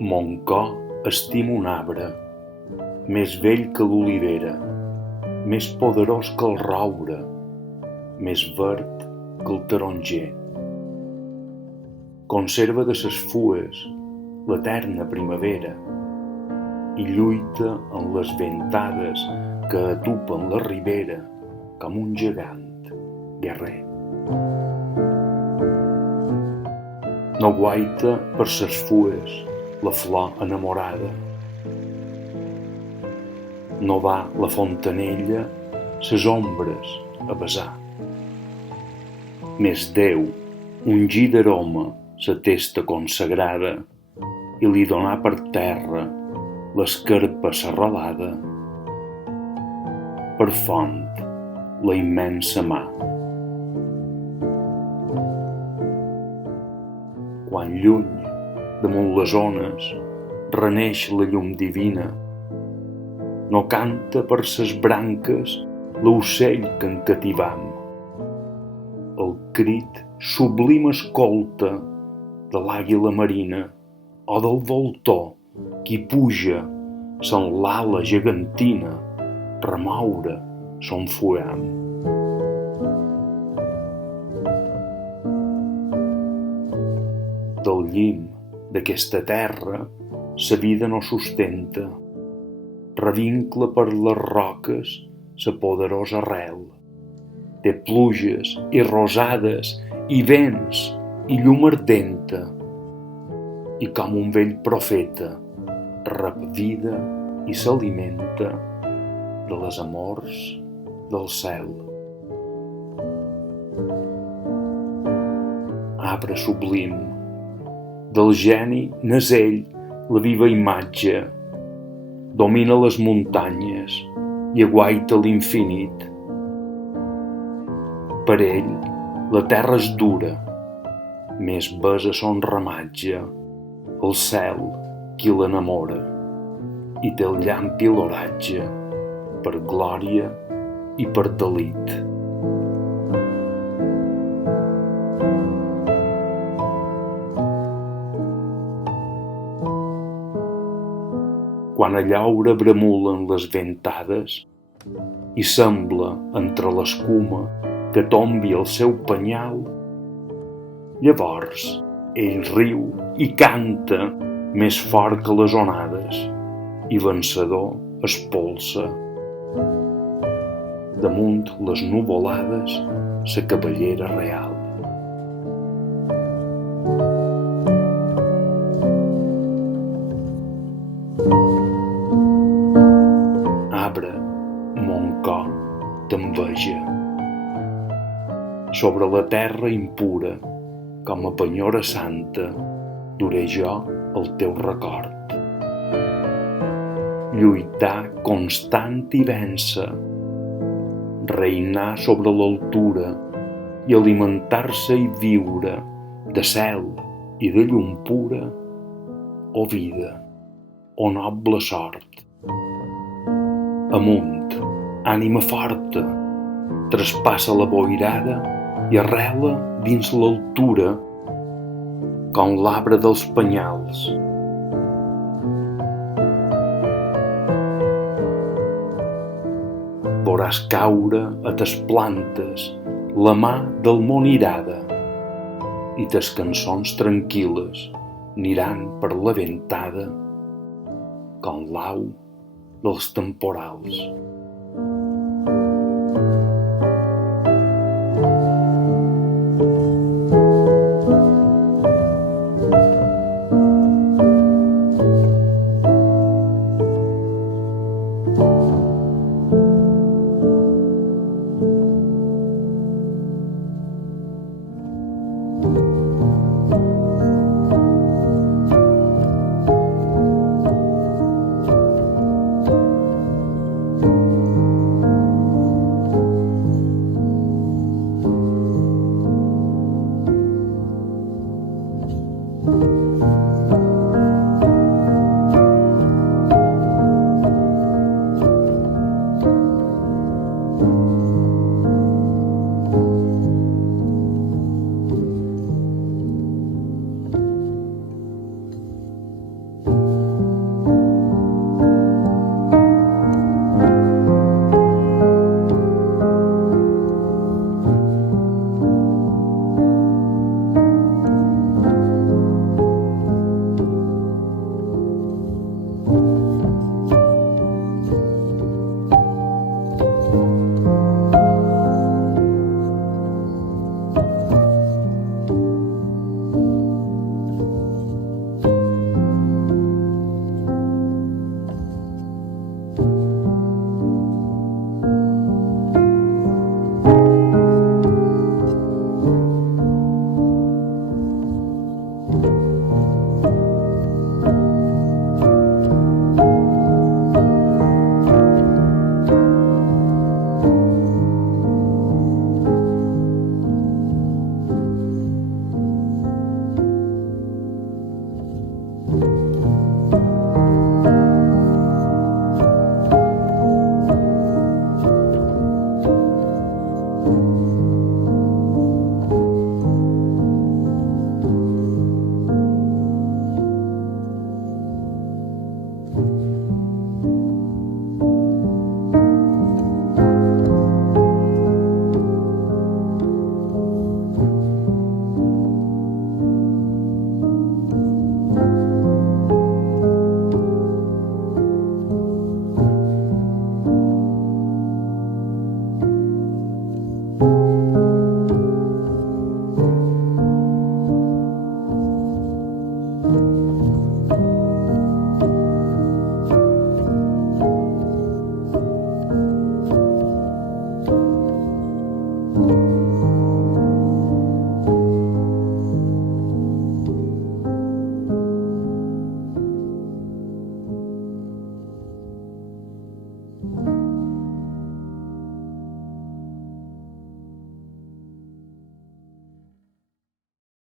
Mon cor estima un arbre, més vell que l'olivera, més poderós que el roure, més verd que el taronger. Conserva de ses fues l'eterna primavera i lluita en les ventades que atupen la ribera com un gegant guerrer. No guaita per ses fues la flor enamorada. No va la fontanella ses ombres a besar. Més Déu ungí d'aroma sa testa consagrada i li donà per terra l'esquerpa serralada. Per font la immensa mà. Quan lluny damunt les ones reneix la llum divina, no canta per ses branques l'ocell que encativam. El crit sublim escolta de l'àguila marina o del voltor qui puja sen l'ala gegantina remoure son fuam. Del llim d'aquesta terra sa vida no sustenta, revincla per les roques sa poderosa arrel. Té pluges i rosades i vents i llum ardenta, i com un vell profeta rep vida i s'alimenta de les amors del cel. Arbre sublim, del geni n'és ell la viva imatge, domina les muntanyes i aguaita l'infinit. Per ell la terra és dura, més besa son ramatge, el cel qui l'enamora, i té el llamp i l'oratge, per glòria i per delit. Quan a llaure bremulen les ventades i sembla entre l'escuma que tombi el seu penyal, llavors ell riu i canta més fort que les onades i vencedor es polsa. Damunt les nuvolades sa cabellera real. Arbre, mon cor t'enveja. Sobre la terra impura, com a penyora santa, duré jo el teu record. Lluitar constant i vèncer, reinar sobre l'altura i alimentar-se i viure de cel i de llum pura, o vida, o noble sort. Amunt, ànima forta, traspassa la boirada i arrela dins l'altura com l'arbre dels penyals. Voràs caure a tes plantes la mà del món irada i tes cançons tranquil·les aniran per la ventada com l'au dels temporals.